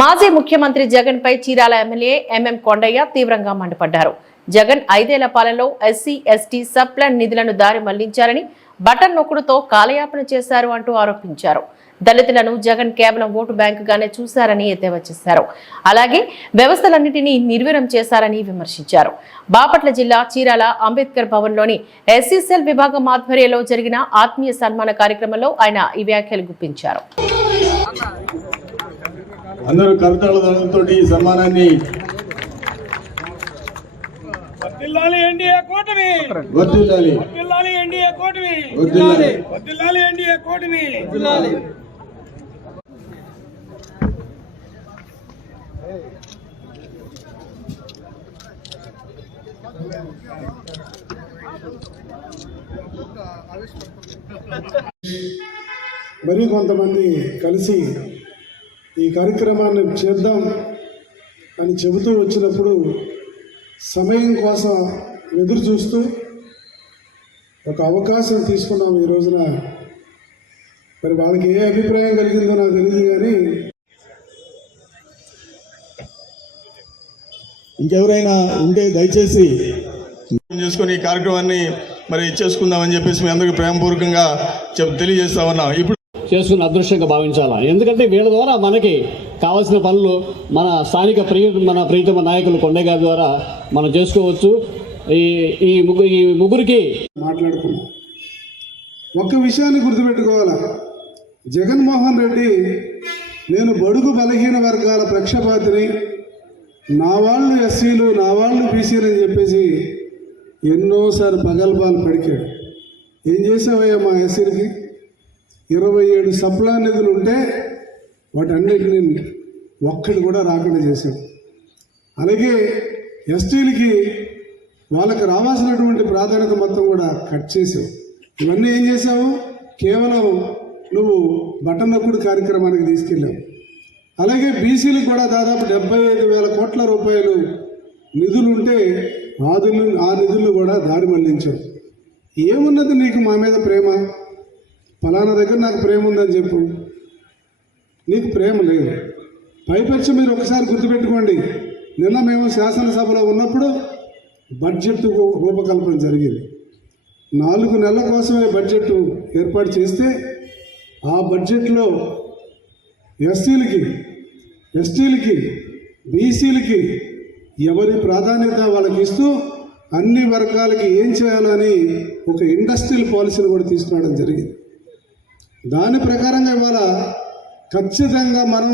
మాజీ ముఖ్యమంత్రి జగన్ పై చీరాల ఎమ్మెల్యే ఎంఎం కొండయ్య తీవ్రంగా మండిపడ్డారు. జగన్ ఐదేళ్ళ పాలనలో ఎస్సీ ఎస్టీ సబ్ నిధులను దారి మళ్ళించారని బటన్ నొక్కుడుతో కాలయాపన చేశారు అంటూ ఆరోపించారు. దళితులను జగన్ కేవలం ఓటు బ్యాంకుగానే చూశారని ఎద్దేవా చేశారు. అలాగే వ్యవస్థలన్నింటినీ నిర్వీరం చేశారని విమర్శించారు. బాపట్ల జిల్లా చీరాల అంబేద్కర్ భవన్లోని ఎస్సీసెల్ విభాగం ఆధ్వర్యంలో జరిగిన ఆత్మీయ సన్మాన కార్యక్రమంలో ఆయన ఈ వ్యాఖ్యలు గుప్పించారు. అందరూ కవితల దళంతో ఈ సన్మానాన్ని వర్ధిల్లాలి ఎన్డీఏ కూటమి. వర్తిల్లాలి వర్ధిల్లాలి ఎన్డీఏ కూటమి. వర్ధిల్లాలి వర్ధిల్లాలి ఎన్డీఏ కూటమి. మరి కొంతమంది కలిసి ఈ కార్యక్రమాన్ని చేద్దాం అని చెబుతూ వచ్చినప్పుడు సమయం కోసం ఎదురు చూస్తూ ఒక అవకాశం తీసుకున్నాం ఈ రోజున. మరి వాళ్ళకి ఏ అభిప్రాయం కలిగిందో నాకు తెలియదు కానీ ఇంకెవరైనా ఉంటే దయచేసి చేసుకుని ఈ కార్యక్రమాన్ని మరి చేసుకుందామని చెప్పేసి మీ అందరికీ ప్రేమపూర్వకంగా చెప్ తెలియజేస్తా ఉన్నాం. ఇప్పుడు చేసుకున్న అదృష్టంగా భావించాలా? ఎందుకంటే వీళ్ళ ద్వారా మనకి కావాల్సిన పనులు మన స్థానిక ప్రియ మన ప్రియతమ నాయకులు కొండే గారి ద్వారా మనం చేసుకోవచ్చు. ఈ ఈ ముగ్గురు ఈ ముగ్గురికి మాట్లాడుకున్నాం ఒక్క విషయాన్ని గుర్తుపెట్టుకోవాలా? జగన్మోహన్ రెడ్డి నేను బడుగు బలహీన వర్గాల ప్రక్షపాతిని నా వాళ్ళు ఎస్సీలు నా వాళ్ళు బీసీలు అని చెప్పేసి ఎన్నోసార్లు పగల్పాలు పడికాడు. ఏం చేసావయ్యా మా ఎస్సీలకి? ఇరవై ఏడు సప్లా నిధులు ఉంటే వాటన్నిటిని ఒక్కటి కూడా రాకుండా చేశాం అలాగే ఎస్టీలకి వాళ్ళకి రావాల్సినటువంటి ప్రాధాన్యత మొత్తం కూడా కట్ చేసావు ఇవన్నీ ఏం చేసావు కేవలం నువ్వు బటన్ నొక్కుడు కార్యక్రమానికి తీసుకెళ్ళావు. అలాగే బీసీలకు కూడా దాదాపు డెబ్బై ఐదు వేల కోట్ల రూపాయలు నిధులు ఉంటే ఆ నిధులు ఆ నిధులను కూడా దారి మళ్ళించావు. ఏమున్నది నీకు మా మీద ప్రేమ? ఫలానా దగ్గర నాకు ప్రేమ ఉందని చెప్పు. నీకు ప్రేమ లేదు. పైపక్షం మీరు ఒకసారి గుర్తుపెట్టుకోండి. నిన్న మేము శాసనసభలో ఉన్నప్పుడు బడ్జెట్ రూపకల్పన జరిగింది. నాలుగు నెలల కోసమే బడ్జెట్ ఏర్పాటు చేస్తే ఆ బడ్జెట్లో ఎస్సీలకి ఎస్టీలకి బీసీలకి ఎవరి ప్రాధాన్యత వాళ్ళకి ఇస్తూ అన్ని వర్గాలకి ఏం చేయాలని ఒక ఇండస్ట్రియల్ పాలసీని కూడా తీసుకురావడం జరిగింది. దాని ప్రకారంగా ఇవాళ ఖచ్చితంగా మనం